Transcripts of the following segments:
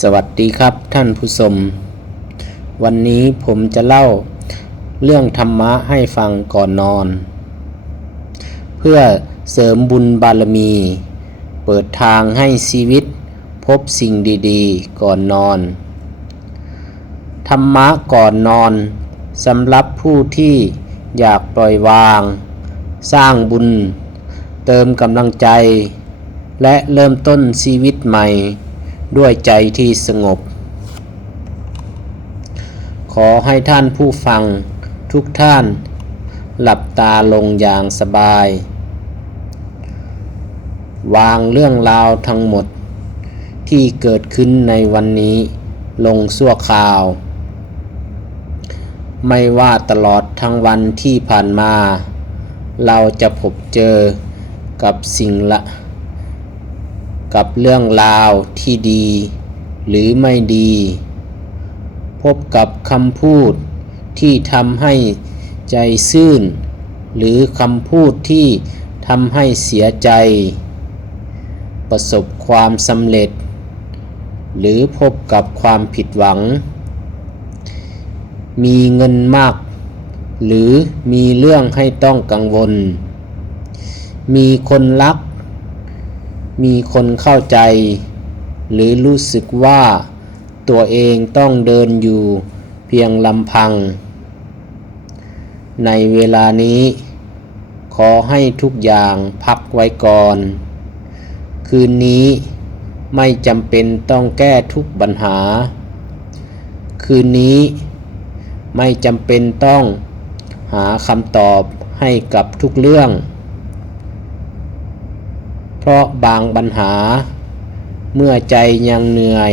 สวัสดีครับท่านผู้ชมวันนี้ผมจะเล่าเรื่องธรรมะให้ฟังก่อนนอนเพื่อเสริมบุญบารมีเปิดทางให้ชีวิตพบสิ่งดีๆก่อนนอนธรรมะก่อนนอนสำหรับผู้ที่อยากปล่อยวางสร้างบุญเติมกำลังใจและเริ่มต้นชีวิตใหม่ด้วยใจที่สงบขอให้ท่านผู้ฟังทุกท่านหลับตาลงอย่างสบายวางเรื่องราวทั้งหมดที่เกิดขึ้นในวันนี้ลงชั่วคราวไม่ว่าตลอดทั้งวันที่ผ่านมาเราจะพบเจอกับกับเรื่องราวที่ดีหรือไม่ดีพบกับคำพูดที่ทำให้ใจซื่นหรือคำพูดที่ทำให้เสียใจประสบความสำเร็จหรือพบกับความผิดหวังมีเงินมากหรือมีเรื่องให้ต้องกังวลมีคนรักมีคนเข้าใจหรือรู้สึกว่าตัวเองต้องเดินอยู่เพียงลำพังในเวลานี้ขอให้ทุกอย่างพักไว้ก่อนคืนนี้ไม่จำเป็นต้องแก้ทุกปัญหาคืนนี้ไม่จำเป็นต้องหาคำตอบให้กับทุกเรื่องเพราะบางปัญหาเมื่อใจยังเหนื่อย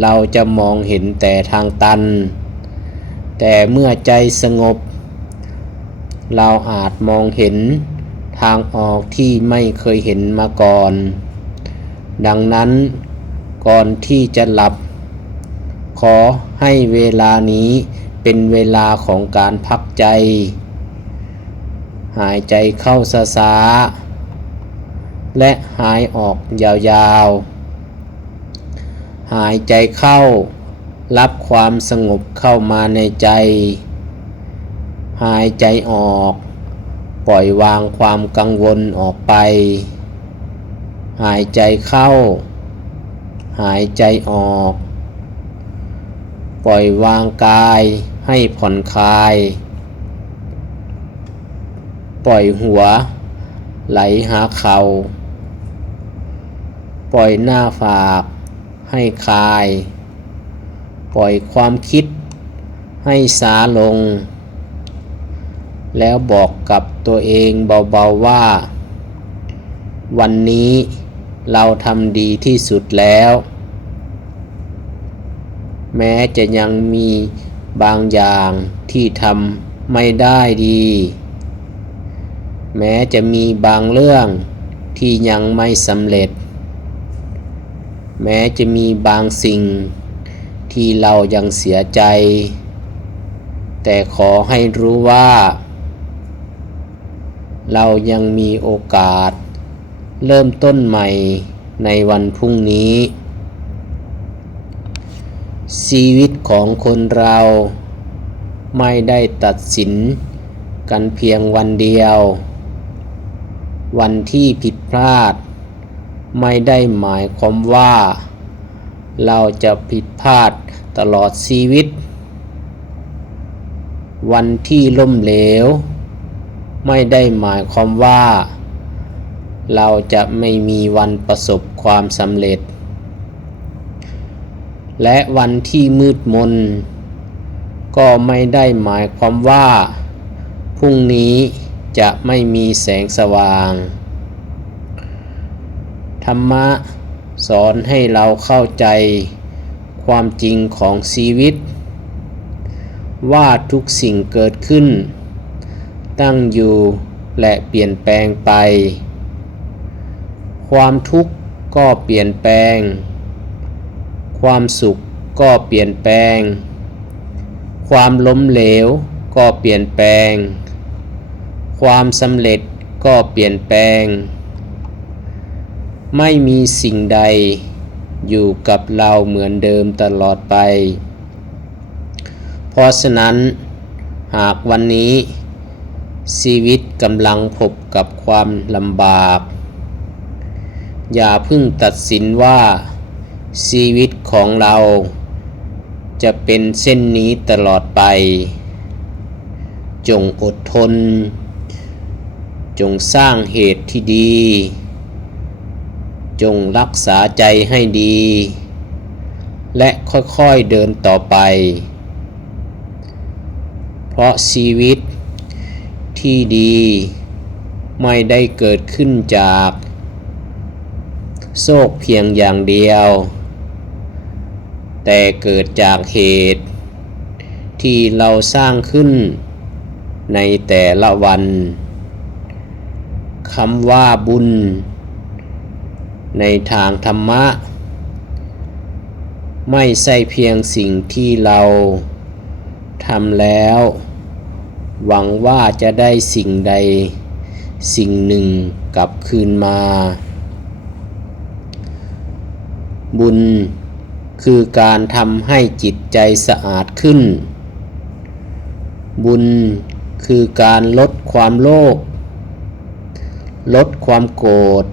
เราจะมองเห็นแต่ทางตันแต่เมื่อใจสงบเราอาจมองเห็นทางออกที่ไม่เคยเห็นมาก่อนดังนั้นก่อนที่จะหลับขอให้เวลานี้เป็นเวลาของการพักใจหายใจเข้าช้าๆและหายออกยาวๆหายใจเข้ารับความสงบเข้ามาในใจหายใจออกปล่อยวางความกังวลออกไปหายใจเข้าหายใจออกปล่อยวางกายให้ผ่อนคลายปล่อยหัวไหลหาเข่าปล่อยหน้าผากให้คลายปล่อยความคิดให้ช้าลงแล้วบอกกับตัวเองเบาๆว่าวันนี้เราทำดีที่สุดแล้วแม้จะยังมีบางอย่างที่ทำไม่ได้ดีแม้จะมีบางเรื่องที่ยังไม่สำเร็จแม้จะมีบางสิ่งที่เรายังเสียใจแต่ขอให้รู้ว่าเรายังมีโอกาสเริ่มต้นใหม่ในวันพรุ่งนี้ชีวิตของคนเราไม่ได้ตัดสินกันเพียงวันเดียววันที่ผิดพลาดไม่ได้หมายความว่าเราจะผิดพลาดตลอดชีวิตวันที่ล้มเหลวไม่ได้หมายความว่าเราจะไม่มีวันประสบความสำเร็จและวันที่มืดมนก็ไม่ได้หมายความว่าพรุ่งนี้จะไม่มีแสงสว่างธรรมะสอนให้เราเข้าใจความจริงของชีวิตว่าทุกสิ่งเกิดขึ้นตั้งอยู่และเปลี่ยนแปลงไปความทุกข์ก็เปลี่ยนแปลงความสุขก็เปลี่ยนแปลงความล้มเหลวก็เปลี่ยนแปลงความสำเร็จก็เปลี่ยนแปลงไม่มีสิ่งใด อยู่กับเราเหมือนเดิมตลอดไปเพราะฉะนั้นหากวันนี้ชีวิตกำลังพบกับความลำบากอย่าเพิ่งตัดสินว่าชีวิตของเราจะเป็นเส้นนี้ตลอดไปจงอดทนจงสร้างเหตุที่ดีจงรักษาใจให้ดีและค่อยๆเดินต่อไปเพราะชีวิตที่ดีไม่ได้เกิดขึ้นจากโชคเพียงอย่างเดียวแต่เกิดจากเหตุที่เราสร้างขึ้นในแต่ละวันคำว่าบุญในทางธรรมะไม่ใช่เพียงสิ่งที่เราทำแล้วหวังว่าจะได้สิ่งใดสิ่งหนึ่งกลับคืนมาบุญคือการทำให้จิตใจสะอาดขึ้นบุญคือการลดความโลภลดความโกรธ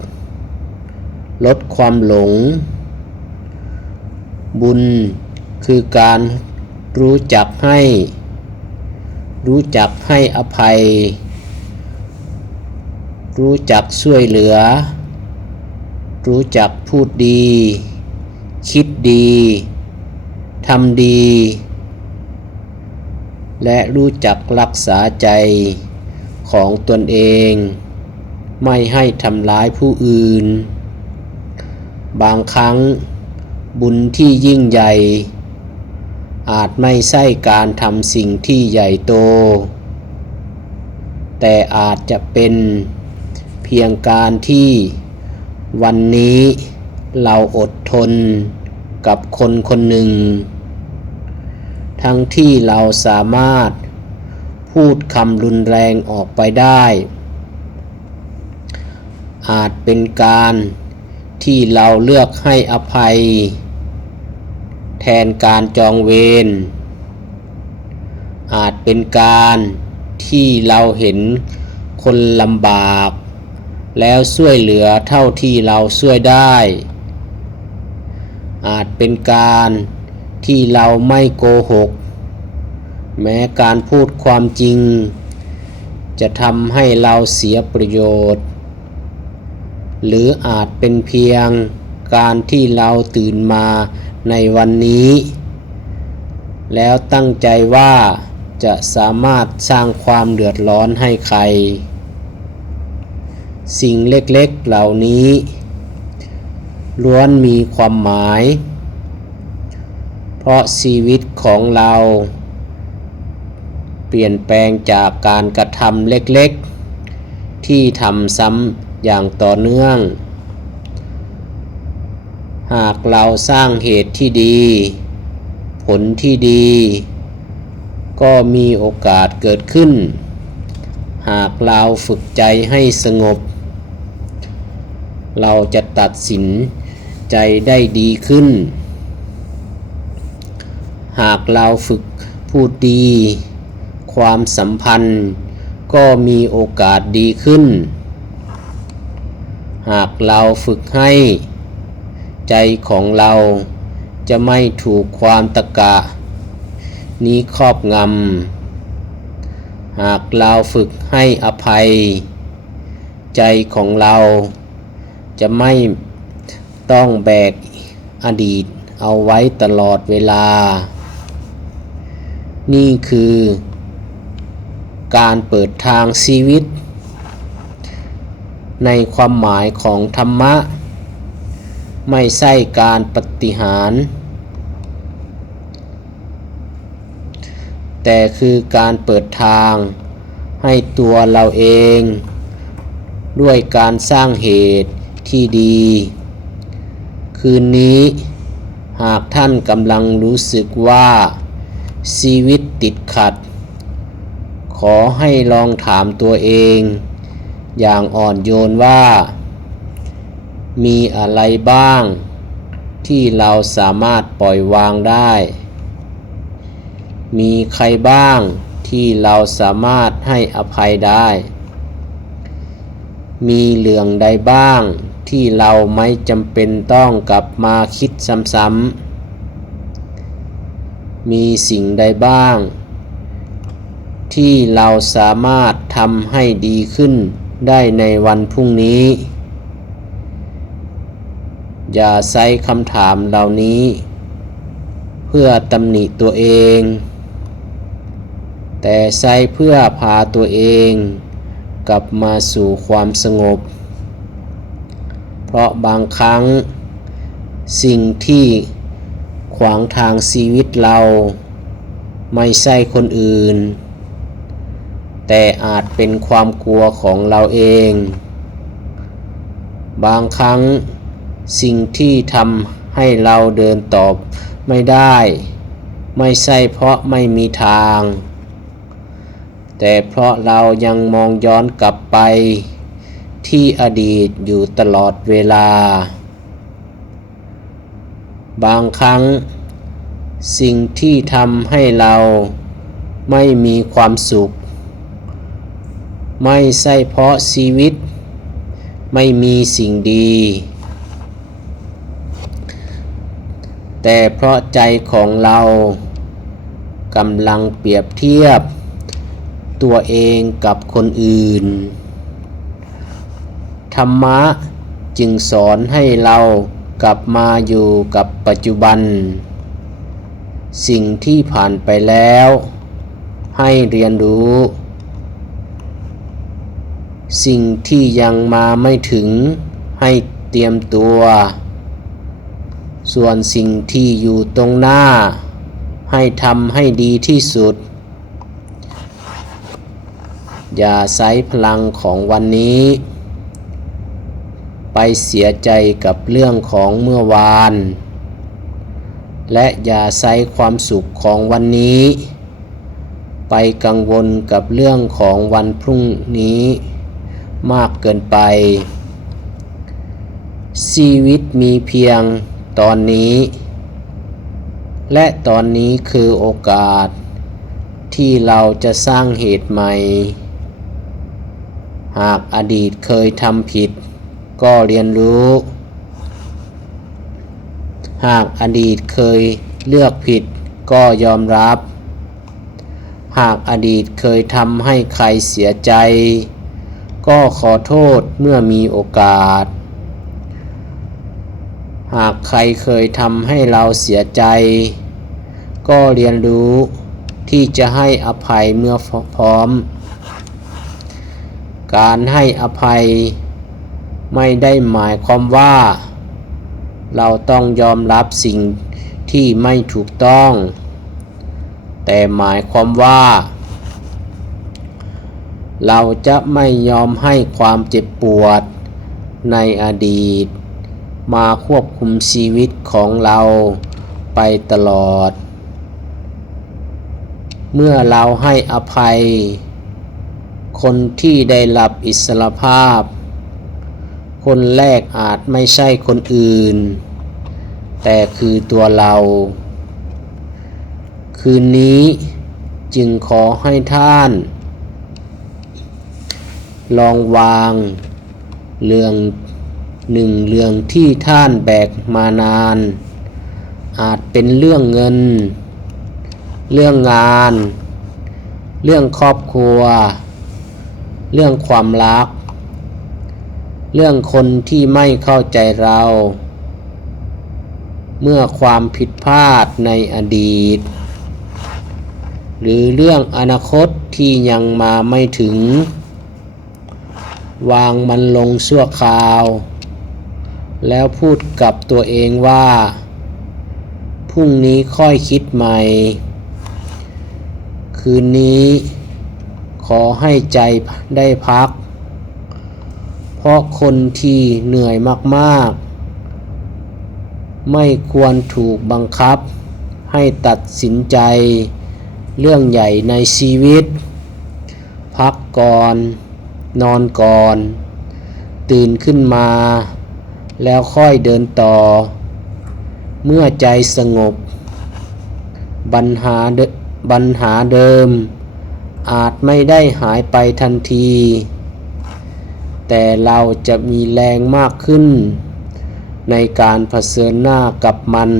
ลดความหลงบุญคือการรู้จักให้อภัยรู้จักช่วยเหลือรู้จักพูดดีคิดดีทำดีและรู้จักรักษาใจของตนเองไม่ให้ทำร้ายผู้อื่นบางครั้งบุญที่ยิ่งใหญ่อาจไม่ใช่การทำสิ่งที่ใหญ่โตแต่อาจจะเป็นเพียงการที่วันนี้เราอดทนกับคนคนหนึ่งทั้งที่เราสามารถพูดคำรุนแรงออกไปได้อาจเป็นการที่เราเลือกให้อภัยแทนการจองเวรอาจเป็นการที่เราเห็นคนลำบากแล้วช่วยเหลือเท่าที่เราช่วยได้อาจเป็นการที่เราไม่โกหกแม้การพูดความจริงจะทำให้เราเสียประโยชน์หรืออาจเป็นเพียงการที่เราตื่นมาในวันนี้แล้วตั้งใจว่าจะสามารถสร้างความเดือดร้อนให้ใครสิ่งเล็กๆเหล่านี้ล้วนมีความหมายเพราะชีวิตของเราเปลี่ยนแปลงจากการกระทำเล็กๆที่ทำซ้ำอย่างต่อเนื่องหากเราสร้างเหตุที่ดีผลที่ดีก็มีโอกาสเกิดขึ้นหากเราฝึกใจให้สงบเราจะตัดสินใจได้ดีขึ้นหากเราฝึกพูดดีความสัมพันธ์ก็มีโอกาสดีขึ้นหากเราฝึกให้ใจของเราจะไม่ถูกความตะกะนี้ครอบงำหากเราฝึกให้อภัยใจของเราจะไม่ต้องแบกอดีตเอาไว้ตลอดเวลานี่คือการเปิดทางชีวิตในความหมายของธรรมะไม่ใช่การปฏิหารแต่คือการเปิดทางให้ตัวเราเองด้วยการสร้างเหตุที่ดีคืนนี้หากท่านกำลังรู้สึกว่าชีวิตติดขัดขอให้ลองถามตัวเองอย่างอ่อนโยนว่ามีอะไรบ้าง ที่เราสามารถปล่อยวางได้มีใครบ้างที่เราสามารถให้อภัยได้มีเรื่องใดบ้างที่เราไม่จำเป็นต้องกลับมาคิดซ้ำๆมีสิ่งใดบ้างที่เราสามารถทำให้ดีขึ้นได้ในวันพรุ่งนี้อย่าใช้คำถามเหล่านี้เพื่อตำหนิตัวเองแต่ใช้เพื่อพาตัวเองกลับมาสู่ความสงบเพราะบางครั้งสิ่งที่ขวางทางชีวิตเราไม่ใช่คนอื่นแต่อาจเป็นความกลัวของเราเองบางครั้งสิ่งที่ทำให้เราเดินต่อไม่ได้ไม่ใช่เพราะไม่มีทางแต่เพราะเรายังมองย้อนกลับไปที่อดีตอยู่ตลอดเวลาบางครั้งสิ่งที่ทำให้เราไม่มีความสุขไม่ใช่เพราะชีวิตไม่มีสิ่งดีแต่เพราะใจของเรากำลังเปรียบเทียบตัวเองกับคนอื่นธรรมะจึงสอนให้เรากลับมาอยู่กับปัจจุบันสิ่งที่ผ่านไปแล้วให้เรียนรู้สิ่งที่ยังมาไม่ถึงให้เตรียมตัวส่วนสิ่งที่อยู่ตรงหน้าให้ทำให้ดีที่สุดอย่าใช้พลังของวันนี้ไปเสียใจกับเรื่องของเมื่อวานและอย่าใช้ความสุขของวันนี้ไปกังวลกับเรื่องของวันพรุ่งนี้มากเกินไปชีวิตมีเพียงตอนนี้และตอนนี้คือโอกาสที่เราจะสร้างเหตุใหม่หากอดีตเคยทำผิดก็เรียนรู้หากอดีตเคยเลือกผิดก็ยอมรับหากอดีตเคยทำให้ใครเสียใจก็ขอโทษเมื่อมีโอกาสหากใครเคยทำให้เราเสียใจก็เรียนรู้ที่จะให้อภัยเมื่อพร้อมการให้อภัยไม่ได้หมายความว่าเราต้องยอมรับสิ่งที่ไม่ถูกต้องแต่หมายความว่าเราจะไม่ยอมให้ความเจ็บปวดในอดีตมาควบคุมชีวิตของเราไปตลอดเมื่อเราให้อภัยคนที่ได้รับอิสรภาพคนแรกอาจไม่ใช่คนอื่นแต่คือตัวเราคืนนี้จึงขอให้ท่านลองวางเรื่องหนึ่งเรื่องที่ท่านแบกมานานอาจเป็นเรื่องเงินเรื่องงานเรื่องครอบครัวเรื่องความรักเรื่องคนที่ไม่เข้าใจเราเมื่อความผิดพลาดในอดีตหรือเรื่องอนาคตที่ยังมาไม่ถึงวางมันลงชั่วคราวแล้วพูดกับตัวเองว่าพรุ่งนี้ค่อยคิดใหม่คืนนี้ขอให้ใจได้พักเพราะคนที่เหนื่อยมากๆไม่ควรถูกบังคับให้ตัดสินใจเรื่องใหญ่ในชีวิตพักก่อนนอนก่อนตื่นขึ้นมาแล้วค่อยเดินต่อ เมื่อใจสงบปัญหาเดิมอาจไม่ได้หายไปทันทีแต่เราจะมีแรงมากขึ้นในการเผชิญหน้ากับมัน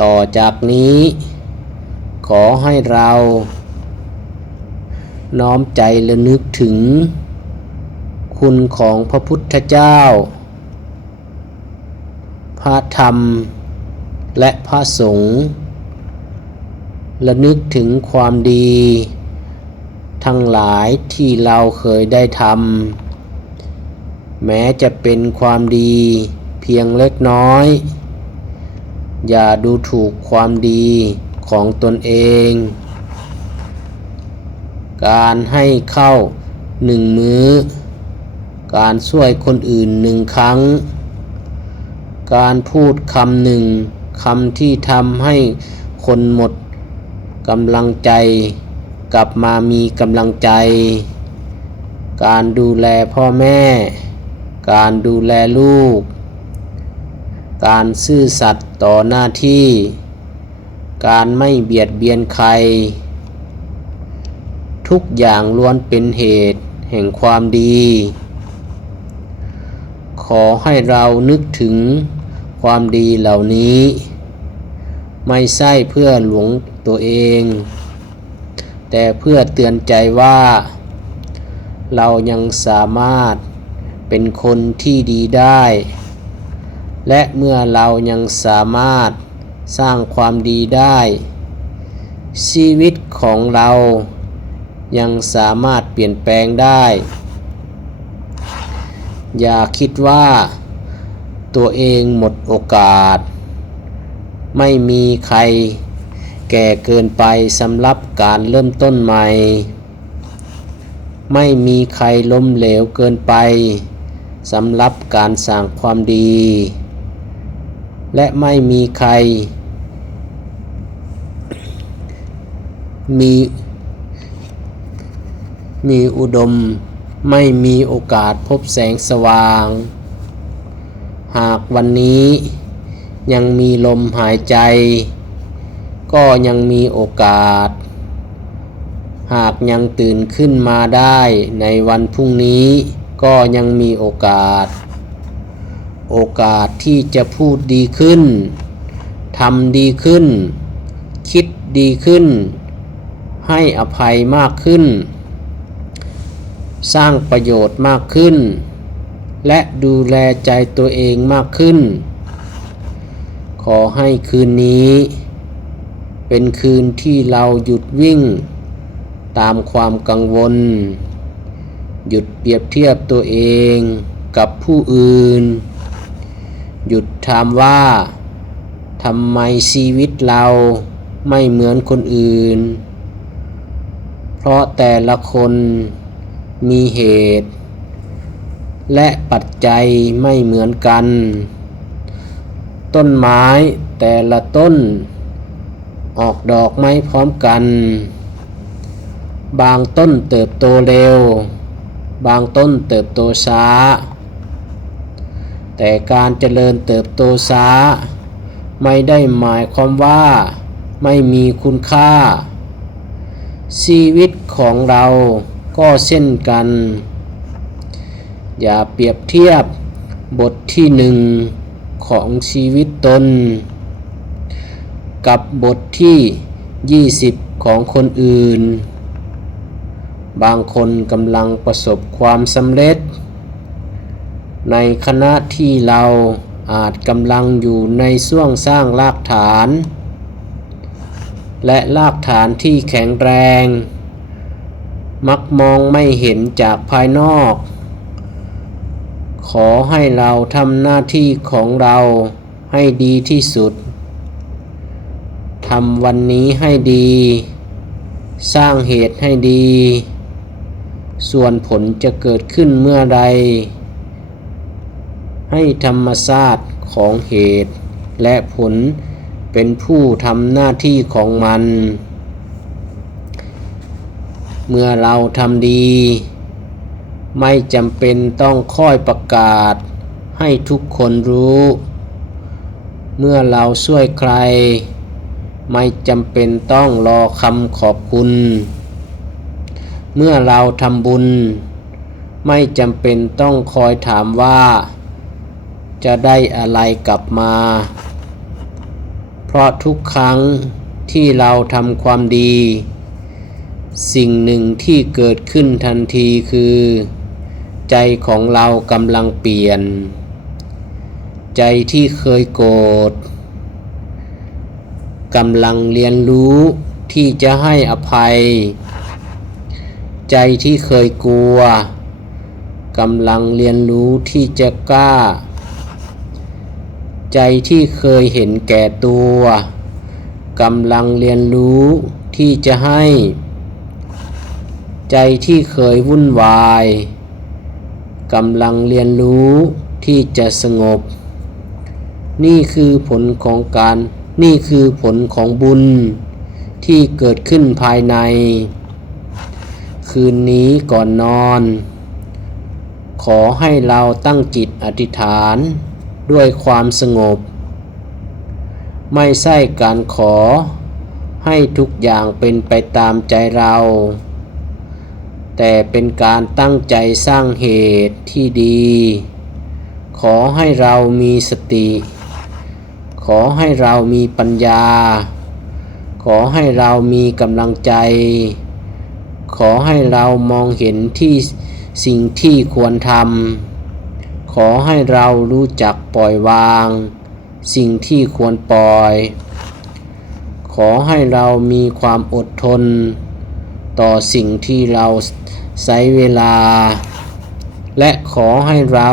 ต่อจากนี้ขอให้เราน้อมใจระลึกถึงคุณของพระพุทธเจ้าพระธรรมและพระสงฆ์ระลึกถึงความดีทั้งหลายที่เราเคยได้ทำแม้จะเป็นความดีเพียงเล็กน้อยอย่าดูถูกความดีของตนเองการให้ข้าว1 มื้อการช่วยคนอื่น1 ครั้งการพูดคำ1 คำที่ทำให้คนหมดกำลังใจกลับมามีกำลังใจการดูแลพ่อแม่การดูแลลูกการซื่อสัตย์ต่อหน้าที่การไม่เบียดเบียนใครทุกอย่างล้วนเป็นเหตุแห่งความดีขอให้เรานึกถึงความดีเหล่านี้ไม่ใช่เพื่อหลวงตัวเองแต่เพื่อเตือนใจว่าเรายังสามารถเป็นคนที่ดีได้และเมื่อเรายังสามารถสร้างความดีได้ชีวิตของเรายังสามารถเปลี่ยนแปลงได้อย่าคิดว่าตัวเองหมดโอกาสไม่มีใครแก่เกินไปสำหรับการเริ่มต้นใหม่ไม่มีใครล้มเหลวเกินไปสำหรับการสร้างความดีและไม่มีใครมีอุดมไม่มีโอกาสพบแสงสว่างหากวันนี้ยังมีลมหายใจก็ยังมีโอกาสหากยังตื่นขึ้นมาได้ในวันพรุ่งนี้ก็ยังมีโอกาสที่จะพูดดีขึ้นทำดีขึ้นคิดดีขึ้นให้อภัยมากขึ้นสร้างประโยชน์มากขึ้นและดูแลใจตัวเองมากขึ้นขอให้คืนนี้เป็นคืนที่เราหยุดวิ่งตามความกังวลหยุดเปรียบเทียบตัวเองกับผู้อื่นหยุดถามว่าทำไมชีวิตเราไม่เหมือนคนอื่นเพราะแต่ละคนมีเหตุและปัจจัยไม่เหมือนกันต้นไม้แต่ละต้นออกดอกไม่พร้อมกันบางต้นเติบโตเร็วบางต้นเติบโตช้าแต่การเจริญเติบโตช้าไม่ได้หมายความว่าไม่มีคุณค่าชีวิตของเราก็เช่นกันอย่าเปรียบเทียบบทที่1ของชีวิตตนกับบทที่20ของคนอื่นบางคนกำลังประสบความสำเร็จในขณะที่เราอาจกำลังอยู่ในช่วงสร้างรากฐานและรากฐานที่แข็งแรงมักมองไม่เห็นจากภายนอกขอให้เราทำหน้าที่ของเราให้ดีที่สุดทำวันนี้ให้ดีสร้างเหตุให้ดีส่วนผลจะเกิดขึ้นเมื่อใดให้ธรรมชาติของเหตุและผลเป็นผู้ทำหน้าที่ของมันเมื่อเราทำดีไม่จำเป็นต้องค่อยประกาศให้ทุกคนรู้ เมื่อเราช่วยใครไม่จำเป็นต้องรอคำขอบคุณเมื่อเราทำบุญไม่จำเป็นต้องคอยถามว่าจะได้อะไรกลับมาเพราะทุกครั้งที่เราทำความดีสิ่งหนึ่งที่เกิดขึ้นทันทีคือใจของเรากำลังเปลี่ยนใจที่เคยโกรธกำลังเรียนรู้ที่จะให้อภัยใจที่เคยกลัวกำลังเรียนรู้ที่จะกล้าใจที่เคยเห็นแก่ตัวกำลังเรียนรู้ที่จะให้ใจที่เคยวุ่นวายกำลังเรียนรู้ที่จะสงบนี่คือผลของบุญที่เกิดขึ้นภายในคืนนี้ก่อนนอนขอให้เราตั้งจิตอธิษฐานด้วยความสงบไม่ใช่การขอให้ทุกอย่างเป็นไปตามใจเราแต่เป็นการตั้งใจสร้างเหตุที่ดีขอให้เรามีสติขอให้เรามีปัญญาขอให้เรามีกำลังใจขอให้เรามองเห็นที่สิ่งที่ควรทำขอให้เรารู้จักปล่อยวางสิ่งที่ควรปล่อยขอให้เรามีความอดทนต่อสิ่งที่เราใช้เวลาและขอให้เรา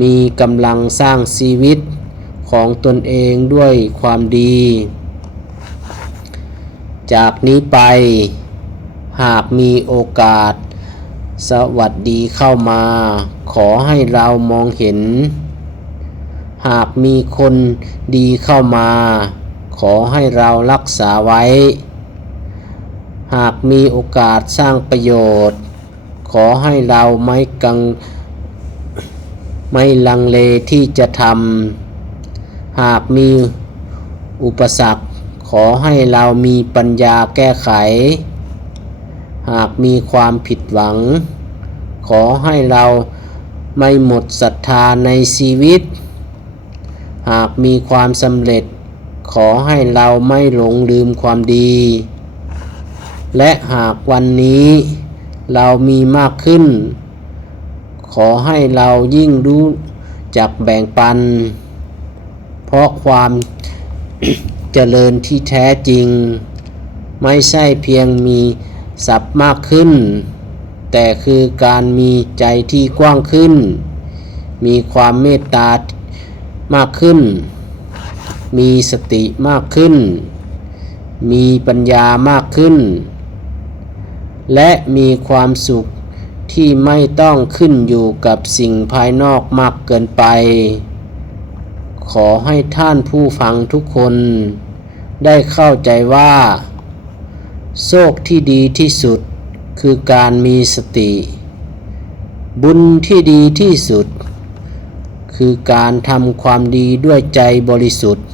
มีกำลังสร้างชีวิตของตนเองด้วยความดีจากนี้ไปหากมีโอกาสสวัสดีเข้ามาขอให้เรามองเห็นหากมีคนดีเข้ามาขอให้เรารักษาไว้หากมีโอกาสสร้างประโยชน์ขอให้เราไม่ลังเลที่จะทำหากมีอุปสรรคขอให้เรามีปัญญาแก้ไขหากมีความผิดหวังขอให้เราไม่หมดศรัทธาในชีวิตหากมีความสำเร็จขอให้เราไม่หลงลืมความดีและหากวันนี้เรามีมากขึ้นขอให้เรายิ่งรู้จักแบ่งปันเพราะความเจริญที่แท้จริงไม่ใช่เพียงมีทรัพย์มากขึ้นแต่คือการมีใจที่กว้างขึ้นมีความเมตตามากขึ้นมีสติมากขึ้นมีปัญญามากขึ้นและมีความสุขที่ไม่ต้องขึ้นอยู่กับสิ่งภายนอกมากเกินไปขอให้ท่านผู้ฟังทุกคนได้เข้าใจว่าโชคที่ดีที่สุดคือการมีสติบุญที่ดีที่สุดคือการทำความดีด้วยใจบริสุทธิ์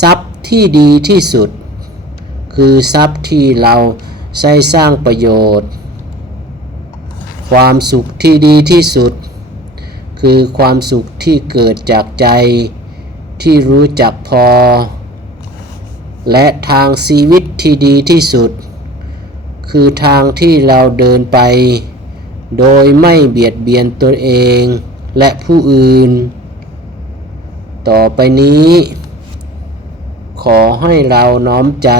ทรัพย์ที่ดีที่สุดคือทรัพย์ที่เราใช้สร้างประโยชน์ความสุขที่ดีที่สุดคือความสุขที่เกิดจากใจที่รู้จักพอและทางชีวิตที่ดีที่สุดคือทางที่เราเดินไปโดยไม่เบียดเบียนตัวเองและผู้อื่นต่อไปนี้ขอให้เราน้อมใจ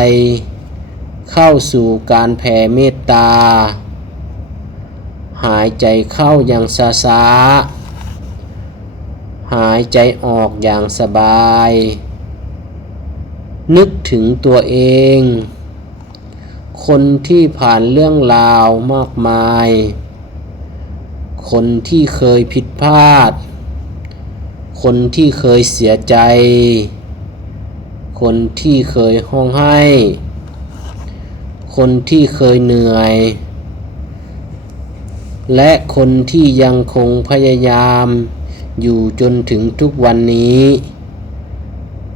เข้าสู่การแผ่เมตตาหายใจเข้าอย่างช้าๆหายใจออกอย่างสบายนึกถึงตัวเองคนที่ผ่านเรื่องราวมากมายคนที่เคยผิดพลาดคนที่เคยเสียใจคนที่เคยร้องไห้คนที่เคยเหนื่อยและคนที่ยังคงพยายาม อยู่จนถึงทุกวันนี้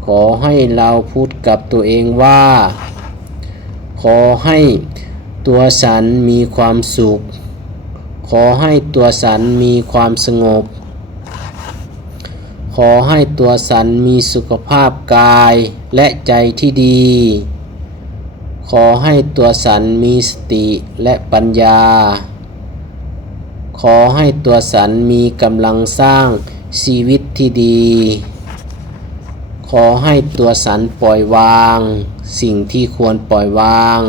ขอให้เราพูดกับตัวเองว่าขอให้ตัวฉันมีความสุขขอให้ตัวฉันมีความสงบขอให้ตัวฉันมีสุขภาพกายและใจที่ดีขอให้ตัวฉันมีสติและปัญญาขอให้ตัวฉันมีกำลังสร้างชีวิตที่ดีขอให้ตัวฉันปล่อยวางสิ่งที่ควรปล่อยวาง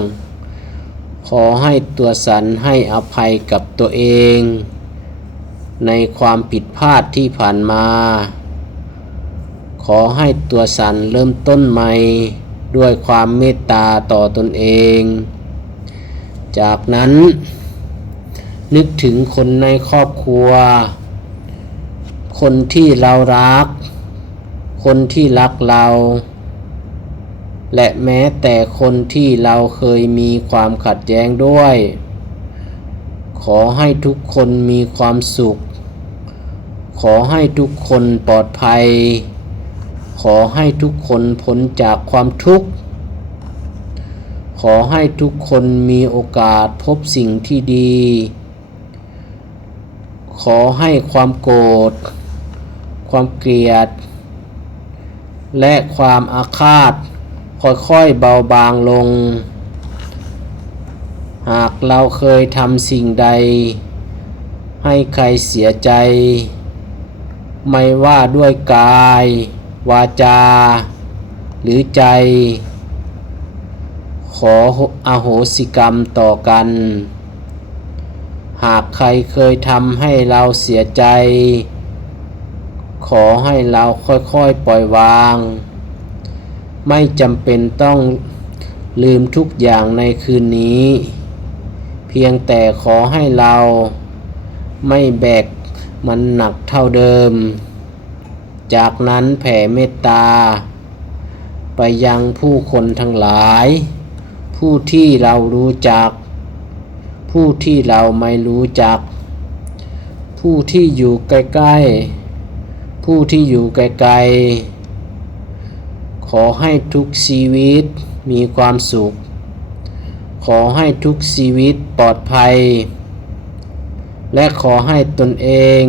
ขอให้ตัวฉันให้อภัยกับตัวเองในความผิดพลาดที่ผ่านมาขอให้ตัวฉันเริ่มต้นใหม่ด้วยความเมตตาต่อตนเองจากนั้นนึกถึงคนในครอบครัวคนที่เรารักคนที่รักเราและแม้แต่คนที่เราเคยมีความขัดแย้งด้วยขอให้ทุกคนมีความสุขขอให้ทุกคนปลอดภัยขอให้ทุกคนพ้นจากความทุกข์ขอให้ทุกคนมีโอกาสพบสิ่งที่ดีขอให้ความโกรธความเกลียดและความอาฆาตค่อยๆเบาบางลงหากเราเคยทำสิ่งใดให้ใครเสียใจไม่ว่าด้วยกายวาจาหรือใจขออโหสิกรรมต่อกันหากใครเคยทำให้เราเสียใจขอให้เราค่อยๆปล่อยวางไม่จำเป็นต้องลืมทุกอย่างในคืนนี้เพียงแต่ขอให้เราไม่แบกมันหนักเท่าเดิมจากนั้นแผ่เมตตาไปยังผู้คนทั้งหลายผู้ที่เรารู้จักผู้ที่เราไม่รู้จักผู้ที่อยู่ใกล้ๆผู้ที่อยู่ไกลๆขอให้ทุกชีวิตมีความสุขขอให้ทุกชีวิตปลอดภัยและขอให้ตนเอง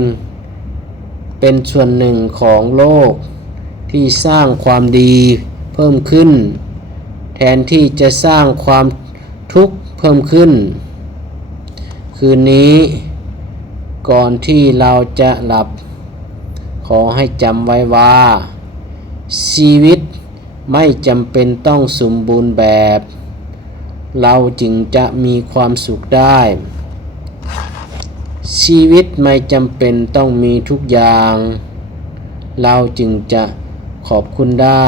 เป็นส่วนหนึ่งของโลกที่สร้างความดีเพิ่มขึ้นแทนที่จะสร้างความทุกข์เพิ่มขึ้นคืนนี้ก่อนที่เราจะหลับขอให้จำไว้ว่าชีวิตไม่จำเป็นต้องสมบูรณ์แบบเราจึงจะมีความสุขได้ชีวิตไม่จำเป็นต้องมีทุกอย่างเราจึงจะขอบคุณได้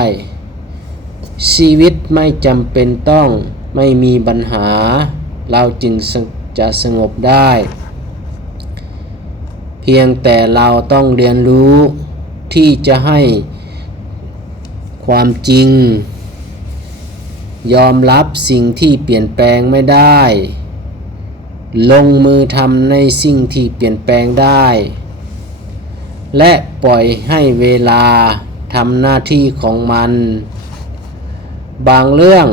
ชีวิตไม่จำเป็นต้องไม่มีปัญหาเราจึงจะสงบได้เพียงแต่เราต้องเรียนรู้ที่จะให้ความจริงยอมรับสิ่งที่เปลี่ยนแปลงไม่ได้ลงมือทำในสิ่งที่เปลี่ยนแปลงได้และปล่อยให้เวลาทำหน้าที่ของมันบางเรื่อง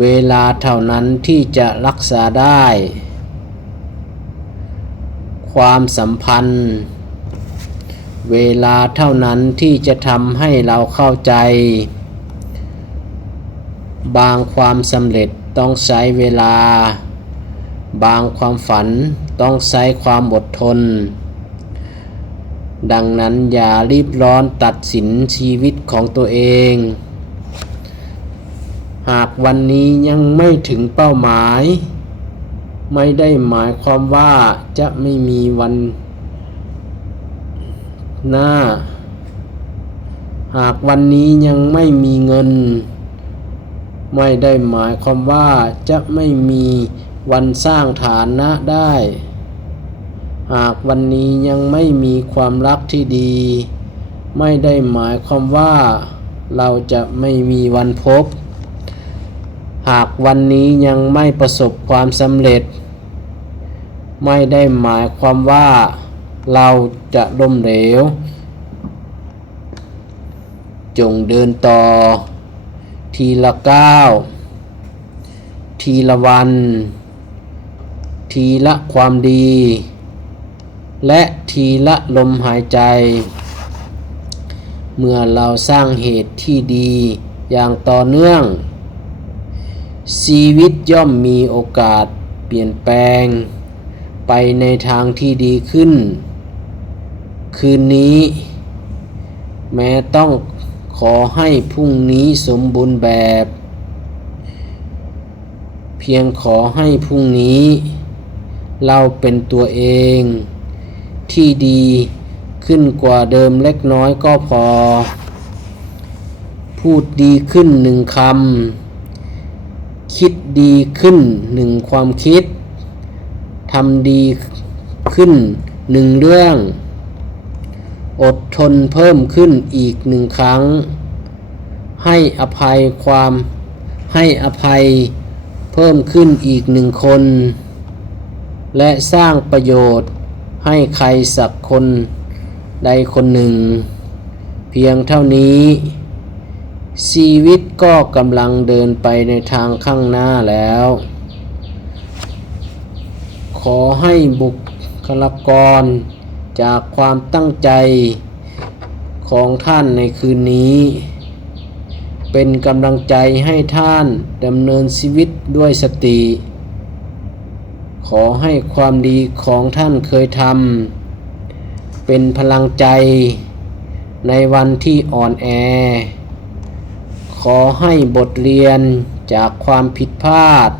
เวลาเท่านั้นที่จะรักษาได้ความสัมพันธ์เวลาเท่านั้นที่จะทำให้เราเข้าใจบางความสำเร็จต้องใช้เวลาบางความฝันต้องใช้ความอดทนดังนั้นอย่ารีบร้อนตัดสินชีวิตของตัวเองหากวันนี้ยังไม่ถึงเป้าหมายไม่ได้หมายความว่าจะไม่มีวันหน้าหากวันนี้ยังไม่มีเงินไม่ได้หมายความว่าจะไม่มีวันสร้างฐานะได้หากวันนี้ยังไม่มีความรักที่ดีไม่ได้หมายความว่าเราจะไม่มีวันพบหากวันนี้ยังไม่ประสบความสำเร็จไม่ได้หมายความว่า เราจะล้มเหลวจงเดินต่อทีละก้าวทีละวันทีละความดีและทีละลมหายใจเมื่อเราสร้างเหตุที่ดีอย่างต่อเนื่องชีวิตย่อมมีโอกาสเปลี่ยนแปลงไปในทางที่ดีขึ้นคืนนี้แม้ต้องขอให้พรุ่งนี้สมบูรณ์แบบเพียงขอให้พรุ่งนี้เราเป็นตัวเองที่ดีขึ้นกว่าเดิมเล็กน้อยก็พอพูดดีขึ้นหนึ่งคำคิดดีขึ้นหนึ่งความคิดทำดีขึ้นหนึ่งเรื่องอดทนเพิ่มขึ้นอีกหนึ่งครั้งให้อภัยเพิ่มขึ้นอีกหนึ่งคนและสร้างประโยชน์ให้ใครสักคนใดคนหนึ่งเพียงเท่านี้ชีวิตก็กำลังเดินไปในทางข้างหน้าแล้วขอให้บุคลากรจากความตั้งใจของท่านในคืนนี้เป็นกำลังใจให้ท่านดำเนินชีวิตด้วยสติขอให้ความดีของท่านเคยทำเป็นพลังใจในวันที่อ่อนแอขอให้บทเรียนจากความผิดพลาด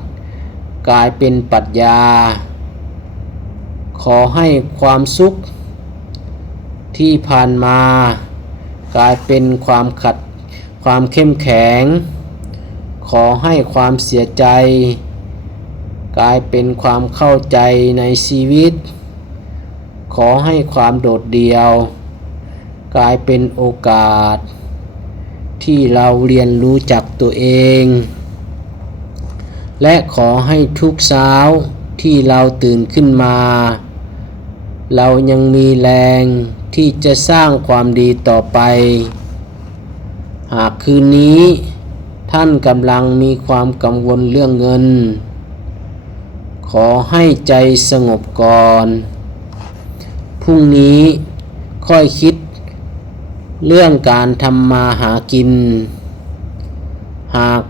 กลายเป็นปรัชญาขอให้ความสุขที่ผ่านมากลายเป็นความเข้มแข็งขอให้ความเสียใจกลายเป็นความเข้าใจในชีวิตขอให้ความโดดเดี่ยวกลายเป็นโอกาสที่เราเรียนรู้จักตัวเองและขอให้ทุกเช้าที่เราตื่นขึ้นมาเรายังมีแรงที่จะสร้างความดีต่อไปหากคืนนี้ท่านกำลังมีความกังวลเรื่องเงินขอให้ใจสงบก่อนพรุ่งนี้ค่อยคิดเรื่องการทำมาหากินหาก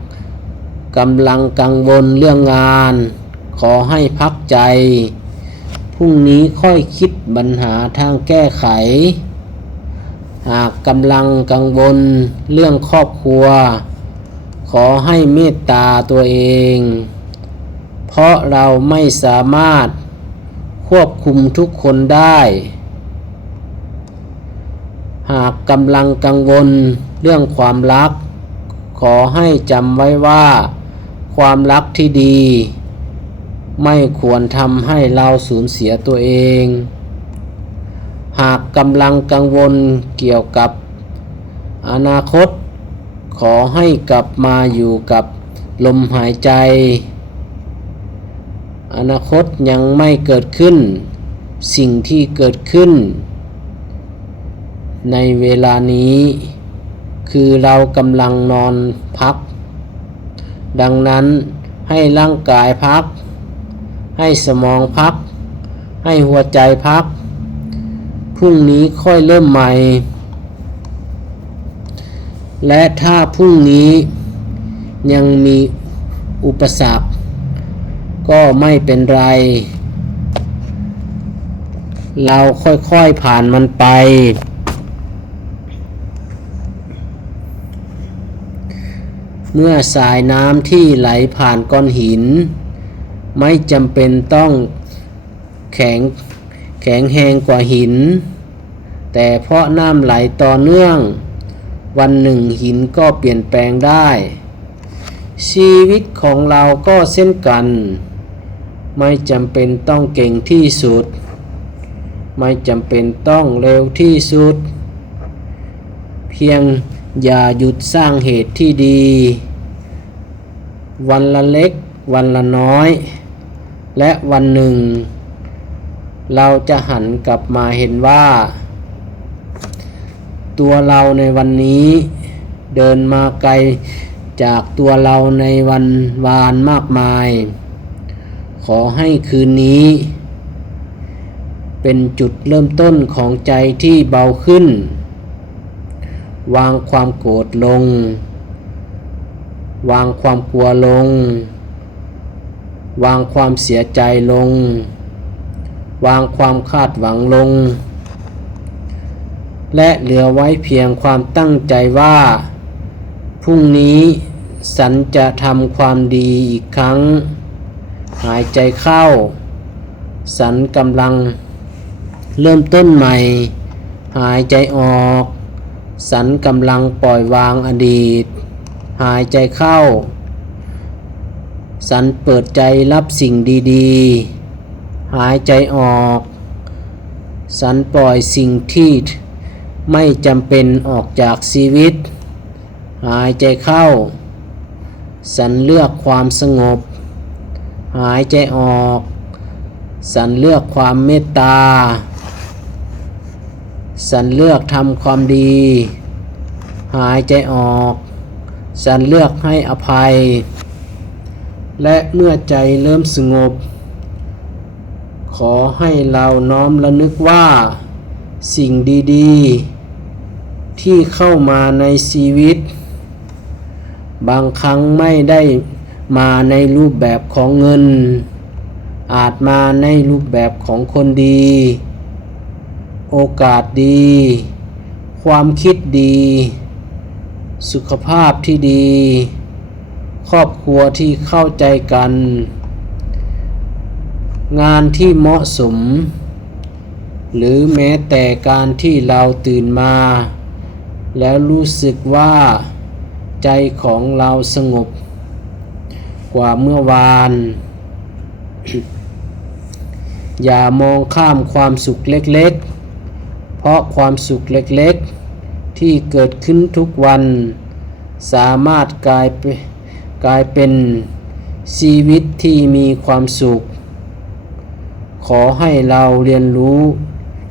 กำลังกังวลเรื่องงานขอให้พักใจพรุ่งนี้ค่อยคิดปัญหาทางแก้ไขหากกำลังกังวลเรื่องครอบครัวขอให้เมตตาตัวเองเพราะเราไม่สามารถควบคุมทุกคนได้หากกำลังกังวลเรื่องความรักขอให้จำไว้ว่าความรักที่ดีไม่ควรทำให้เราสูญเสียตัวเองหากกำลังกังวลเกี่ยวกับอนาคตขอให้กลับมาอยู่กับลมหายใจอนาคตยังไม่เกิดขึ้นสิ่งที่เกิดขึ้นในเวลานี้คือเรากำลังนอนพักดังนั้นให้ร่างกายพักให้สมองพักให้หัวใจพักพรุ่งนี้ค่อยเริ่มใหม่และถ้าพรุ่งนี้ยังมีอุปสรรคก็ไม่เป็นไรเราค่อยๆผ่านมันไปเมื่อสายน้ำที่ไหลผ่านก้อนหินไม่จำเป็นต้องแข็งแรงกว่าหินแต่เพราะน้ำไหลต่อเนื่องวันหนึ่งหินก็เปลี่ยนแปลงได้ชีวิตของเราก็เช่นกันไม่จำเป็นต้องเก่งที่สุดไม่จำเป็นต้องเร็วที่สุดเพียงอย่าหยุดสร้างเหตุที่ดีวันละเล็กวันละน้อยและวันหนึ่ง เราจะหันกลับมาเห็นว่าตัวเราในวันนี้เดินมาไกลจากตัวเราในวันวานมากมายขอให้คืนนี้เป็นจุดเริ่มต้นของใจที่เบาขึ้นวางความโกรธลงวางความกลัวลงวางความเสียใจลงวางความคาดหวังลงและเหลือไว้เพียงความตั้งใจว่าพรุ่งนี้ฉันจะทำความดีอีกครั้งหายใจเข้าฉันกำลังเริ่มต้นใหม่หายใจออกฉันกำลังปล่อยวางอดีตหายใจเข้าฉันเปิดใจรับสิ่งดีๆหายใจออกฉันปล่อยสิ่งที่ไม่จำเป็นออกจากชีวิตหายใจเข้าฉันเลือกความสงบหายใจออกฉันเลือกความเมตตาฉันเลือกทำความดีหายใจออกฉันเลือกให้อภัยและเมื่อใจเริ่มสงบขอให้เราน้อมระลึกว่าสิ่งดีๆที่เข้ามาในชีวิตบางครั้งไม่ได้มาในรูปแบบของเงินอาจมาในรูปแบบของคนดีโอกาสดีความคิดดีสุขภาพที่ดีครอบครัวที่เข้าใจกันงานที่เหมาะสมหรือแม้แต่การที่เราตื่นมาแล้วรู้สึกว่าใจของเราสงบกว่าเมื่อวาน อย่ามองข้ามความสุขเล็กๆเพราะความสุขเล็กๆที่เกิดขึ้นทุกวันสามารถกลายเป็นชีวิตที่มีความสุขขอให้เราเรียนรู้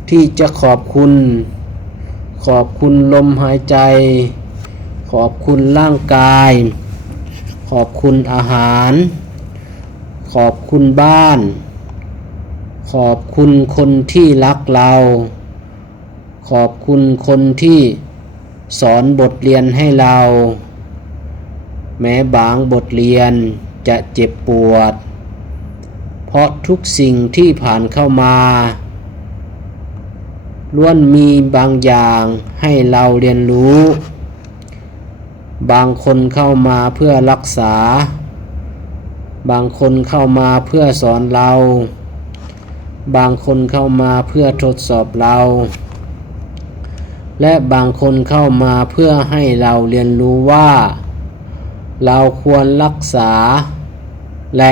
ที่จะขอบคุณลมหายใจขอบคุณร่างกายขอบคุณอาหารขอบคุณบ้านขอบคุณคนที่รักเราขอบคุณคนที่สอนบทเรียนให้เราแม้บางบทเรียนจะเจ็บปวดเพราะทุกสิ่งที่ผ่านเข้ามาล้วนมีบางอย่างให้เราเรียนรู้บางคนเข้ามาเพื่อรักษาบางคนเข้ามาเพื่อสอนเราบางคนเข้ามาเพื่อทดสอบเราและบางคนเข้ามาเพื่อให้เราเรียนรู้ว่าเราควรรักษาและ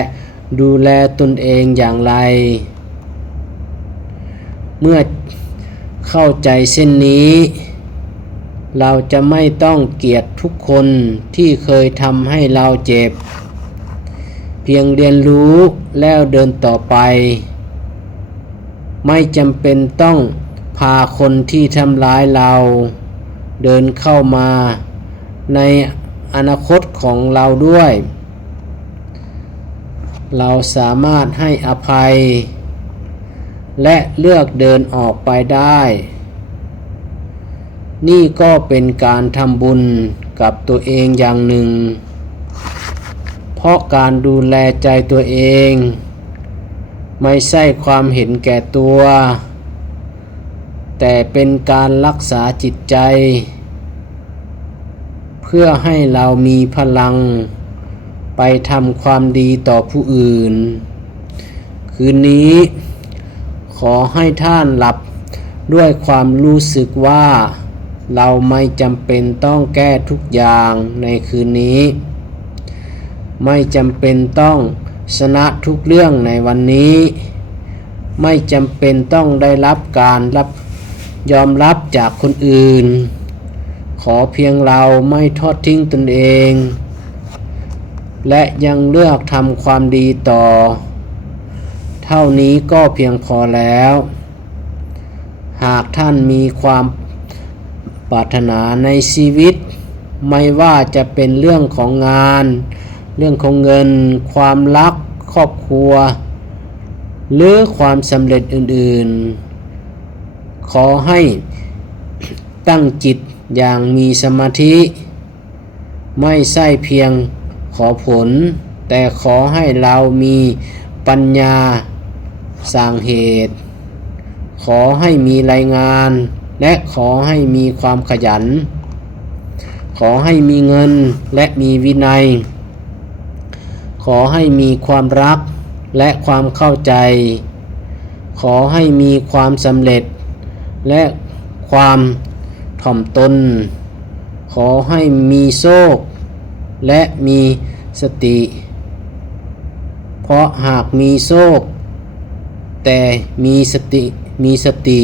ดูแลตนเองอย่างไรเมื่อเข้าใจเส้นนี้เราจะไม่ต้องเกลียดทุกคนที่เคยทำให้เราเจ็บเพียงเรียนรู้แล้วเดินต่อไปไม่จำเป็นต้องพาคนที่ทำร้ายเราเดินเข้ามาในอนาคตของเราด้วยเราสามารถให้อภัยและเลือกเดินออกไปได้นี่ก็เป็นการทำบุญกับตัวเองอย่างหนึ่งเพราะการดูแลใจตัวเองไม่ใช่ความเห็นแก่ตัวแต่เป็นการรักษาจิตใจเพื่อให้เรามีพลังไปทำความดีต่อผู้อื่นคืนนี้ขอให้ท่านหลับด้วยความรู้สึกว่าเราไม่จำเป็นต้องแก้ทุกอย่างในคืนนี้ไม่จำเป็นต้องชนะทุกเรื่องในวันนี้ไม่จำเป็นต้องได้รับการยอมรับจากคนอื่นขอเพียงเราไม่ทอดทิ้งตนเองและยังเลือกทำความดีต่อ เท่านี้ก็เพียงพอแล้ว หากท่านมีความปรารถนาในชีวิตไม่ว่าจะเป็นเรื่องของงานเรื่องของเงินความรักครอบครัวหรือความสำเร็จอื่นๆขอให้ตั้งจิตอย่างมีสมาธิไม่ใช่เพียงขอผลแต่ขอให้เรามีปัญญาสร้างเหตุขอให้มีรายงานและขอให้มีความขยันขอให้มีเงินและมีวินัยขอให้มีความรักและความเข้าใจขอให้มีความสำเร็จและความถ่อมตนขอให้มีโชคและมีสติเพราะหากมีโชคแต่มีสติ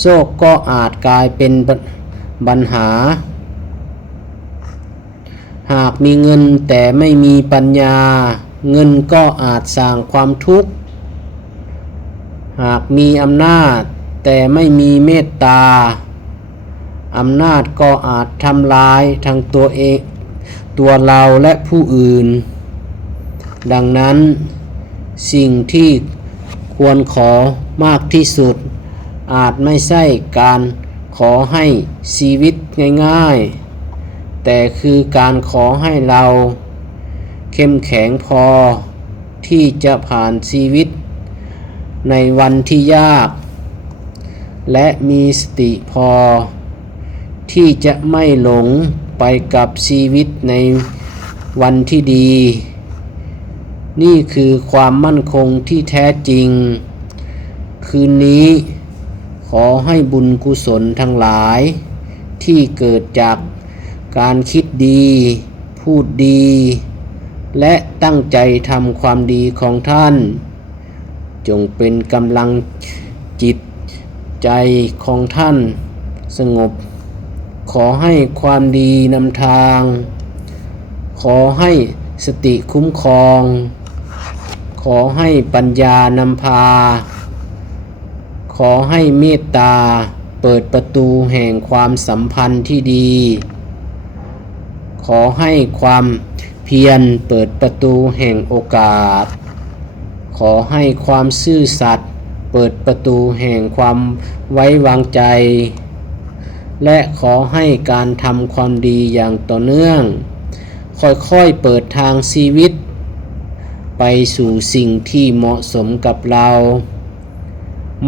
โชคก็อาจกลายเป็นปัญหาหากมีเงินแต่ไม่มีปัญญาเงินก็อาจสร้างความทุกข์หากมีอำนาจแต่ไม่มีเมตตาอำนาจก็อาจทำลายทั้งตัวเราและผู้อื่นดังนั้นสิ่งที่ควรขอมากที่สุดอาจไม่ใช่การขอให้ชีวิตง่ายๆแต่คือการขอให้เราเข้มแข็งพอที่จะผ่านชีวิตในวันที่ยากและมีสติพอที่จะไม่หลงไปกับชีวิตในวันที่ดีนี่คือความมั่นคงที่แท้จริงคืนนี้ขอให้บุญกุศลทั้งหลายที่เกิดจากการคิดดีพูดดีและตั้งใจทำความดีของท่านจงเป็นกำลังจิตใจของท่านสงบขอให้ความดีนำทางขอให้สติคุ้มครองขอให้ปัญญานำพาขอให้เมตตาเปิดประตูแห่งความสัมพันธ์ที่ดีขอให้ความเพียรเปิดประตูแห่งโอกาสขอให้ความซื่อสัตย์เปิดประตูแห่งความไว้วางใจและขอให้การทำความดีอย่างต่อเนื่องค่อยๆเปิดทางชีวิตไปสู่สิ่งที่เหมาะสมกับเรา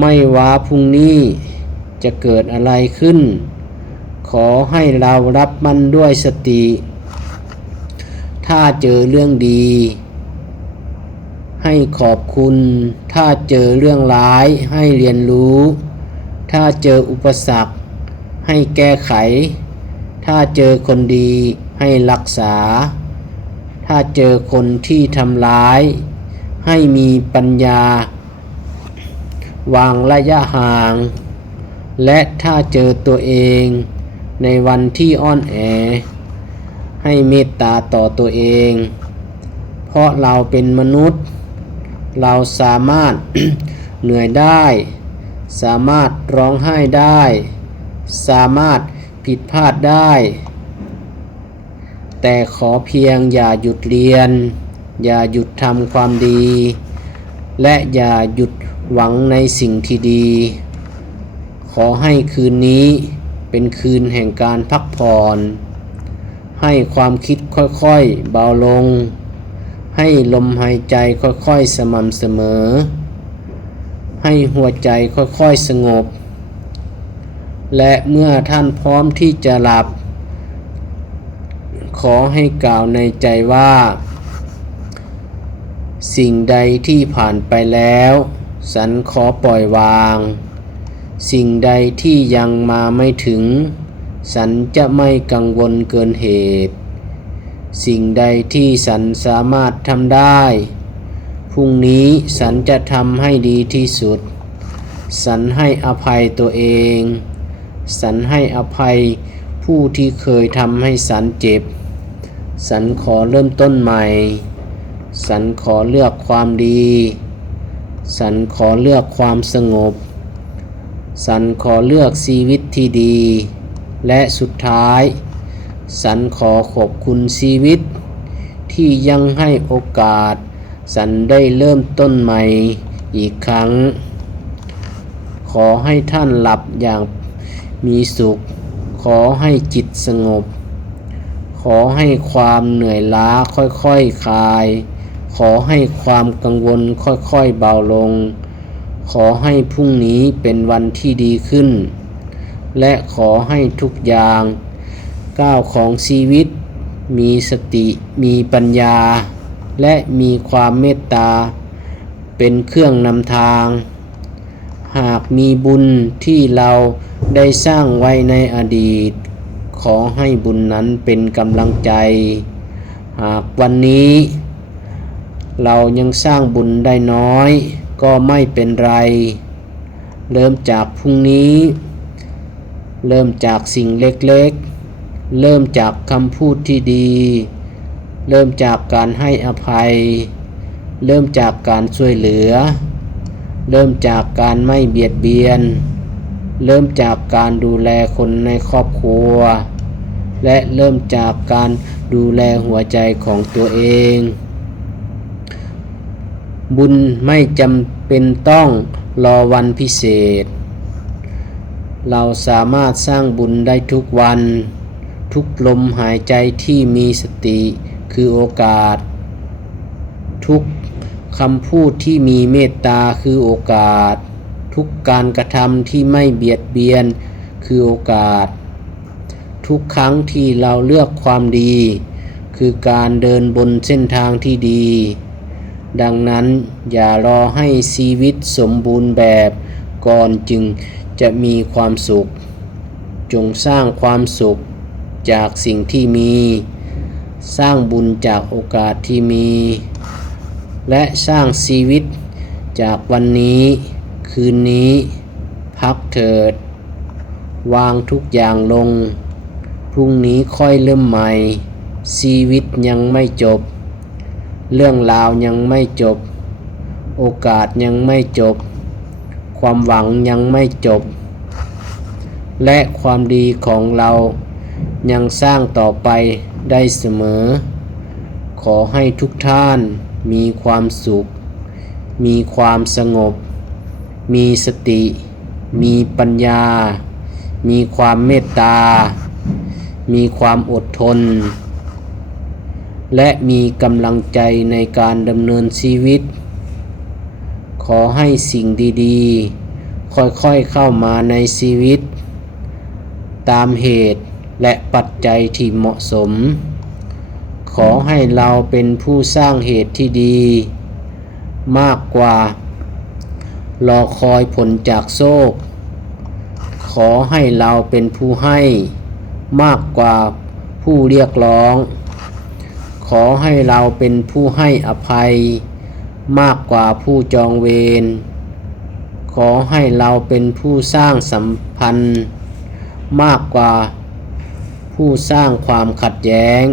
ไม่ว่าพรุ่งนี้จะเกิดอะไรขึ้นขอให้เรารับมันด้วยสติถ้าเจอเรื่องดีให้ขอบคุณถ้าเจอเรื่องร้ายให้เรียนรู้ถ้าเจออุปสรรคให้แก้ไขถ้าเจอคนดีให้รักษาถ้าเจอคนที่ทำร้ายให้มีปัญญาวางระยะห่างและถ้าเจอตัวเองในวันที่อ่อนแอให้เมตตาต่อตัวเองเพราะเราเป็นมนุษย์เราสามารถ เหนื่อยได้สามารถร้องไห้ได้สามารถผิดพลาดได้แต่ขอเพียงอย่าหยุดเรียนอย่าหยุดทำความดีและอย่าหยุดหวังในสิ่งที่ดีขอให้คืนนี้เป็นคืนแห่งการพักผ่อนให้ความคิดค่อยๆเบาลงให้ลมหายใจค่อยๆสม่ำเสมอให้หัวใจค่อยๆสงบและเมื่อท่านพร้อมที่จะหลับขอให้กล่าวในใจว่าสิ่งใดที่ผ่านไปแล้วฉันขอปล่อยวางสิ่งใดที่ยังมาไม่ถึงฉันจะไม่กังวลเกินเหตุสิ่งใดที่ฉันสามารถทำได้พรุ่งนี้ฉันจะทำให้ดีที่สุดฉันให้อภัยตัวเองฉันให้อภัยผู้ที่เคยทำให้ฉันเจ็บฉันขอเริ่มต้นใหม่ฉันขอเลือกความดี ฉันขอเลือกความสงบฉันขอเลือกชีวิตที่ดีและสุดท้ายฉันขอขอบคุณชีวิตที่ยังให้โอกาสฉันได้เริ่มต้นใหม่อีกครั้งขอให้ท่านหลับอย่างมีสุขขอให้จิตสงบขอให้ความเหนื่อยล้าค่อยๆคลายขอให้ความกังวลค่อยๆเบาลงขอให้พรุ่งนี้เป็นวันที่ดีขึ้นและขอให้ทุกอย่างก้าวของชีวิตมีสติมีปัญญาและมีความเมตตาเป็นเครื่องนำทางหากมีบุญที่เราได้สร้างไว้ในอดีตขอให้บุญนั้นเป็นกำลังใจหากวันนี้เรายังสร้างบุญได้น้อยก็ไม่เป็นไรเริ่มจากพรุ่งนี้เริ่มจากสิ่งเล็กๆเริ่มจากคำพูดที่ดีเริ่มจากการให้อภัยเริ่มจากการช่วยเหลือเริ่มจากการไม่เบียดเบียนเริ่มจากการดูแลคนในครอบครัวและเริ่มจากการดูแลหัวใจของตัวเองบุญไม่จำเป็นต้องรอวันพิเศษเราสามารถสร้างบุญได้ทุกวันทุกลมหายใจที่มีสติคือโอกาสทุกคำพูดที่มีเมตตาคือโอกาสทุกการกระทำที่ไม่เบียดเบียนคือโอกาสทุกครั้งที่เราเลือกความดีคือการเดินบนเส้นทางที่ดีดังนั้นอย่ารอให้ชีวิตสมบูรณ์แบบก่อนจึงจะมีความสุขจงสร้างความสุขจากสิ่งที่มีสร้างบุญจากโอกาสที่มีและสร้างชีวิตจากวันนี้คืนนี้พักเถิดวางทุกอย่างลงพรุ่งนี้ค่อยเริ่มใหม่ชีวิตยังไม่จบเรื่องราวยังไม่จบโอกาสยังไม่จบความหวังยังไม่จบและความดีของเรายังสร้างต่อไปได้เสมอขอให้ทุกท่านมีความสุขมีความสงบมีสติมีปัญญามีความเมตตามีความอดทนและมีกำลังใจในการดำเนินชีวิตขอให้สิ่งดีๆค่อยๆเข้ามาในชีวิตตามเหตุและปัจจัยที่เหมาะสมขอให้เราเป็นผู้สร้างเหตุที่ดีมากกว่ารอคอยผลจากโชคขอให้เราเป็นผู้ให้มากกว่าผู้เรียกร้องขอให้เราเป็นผู้ให้อภัยมากกว่าผู้จองเวรขอให้เราเป็นผู้สร้างสัมพันธ์มากกว่าผู้สร้างความขัดแย้ง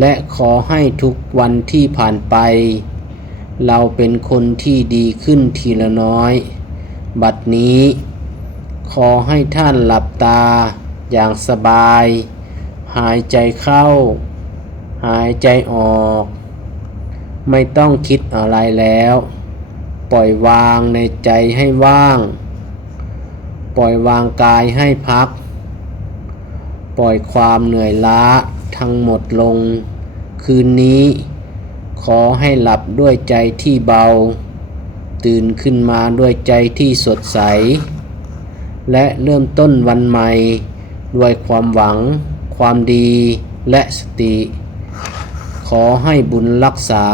และขอให้ทุกวันที่ผ่านไปเราเป็นคนที่ดีขึ้นทีละน้อยบัดนี้ขอให้ท่านหลับตาอย่างสบายหายใจเข้าหายใจออกไม่ต้องคิดอะไรแล้วปล่อยวางในใจให้ว่างปล่อยวางกายให้พักปล่อยความเหนื่อยล้าทั้งหมดลงคืนนี้ขอให้หลับด้วยใจที่เบาตื่นขึ้นมาด้วยใจที่สดใสและเริ่มต้นวันใหม่ด้วยความหวังความดีและสติขอให้บุญรักษา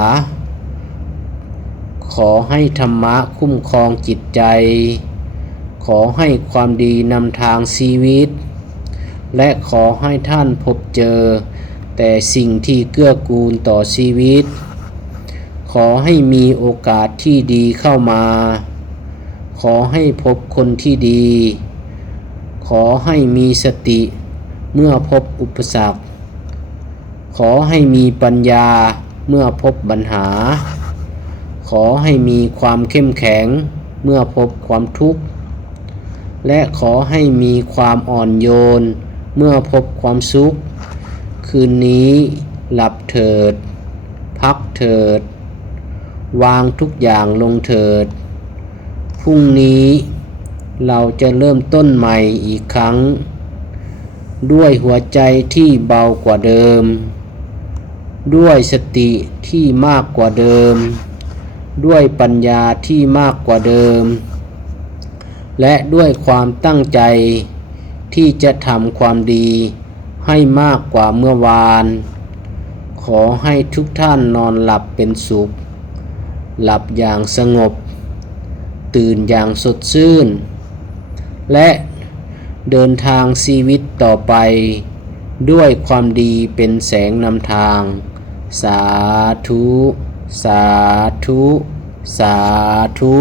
ขอให้ธรรมะคุ้มครองจิตใจขอให้ความดีนำทางชีวิตและขอให้ท่านพบเจอแต่สิ่งที่เกื้อกูลต่อชีวิตขอให้มีโอกาสที่ดีเข้ามาขอให้พบคนที่ดีขอให้มีสติเมื่อพบอุปสรรคขอให้มีปัญญาเมื่อพบปัญหา ขอให้มีความเข้มแข็งเมื่อพบความทุกข์และขอให้มีความอ่อนโยนเมื่อพบความสุขคืนนี้หลับเถิดพักเถิดวางทุกอย่างลงเถิดพรุ่งนี้เราจะเริ่มต้นใหม่อีกครั้งด้วยหัวใจที่เบากว่าเดิมด้วยสติที่มากกว่าเดิมด้วยปัญญาที่มากกว่าเดิมและด้วยความตั้งใจที่จะทำความดีให้มากกว่าเมื่อวานขอให้ทุกท่านนอนหลับเป็นสุขหลับอย่างสงบตื่นอย่างสดชื่นและเดินทางชีวิตต่อไปด้วยความดีเป็นแสงนำทางสาธุสาธุสาธุ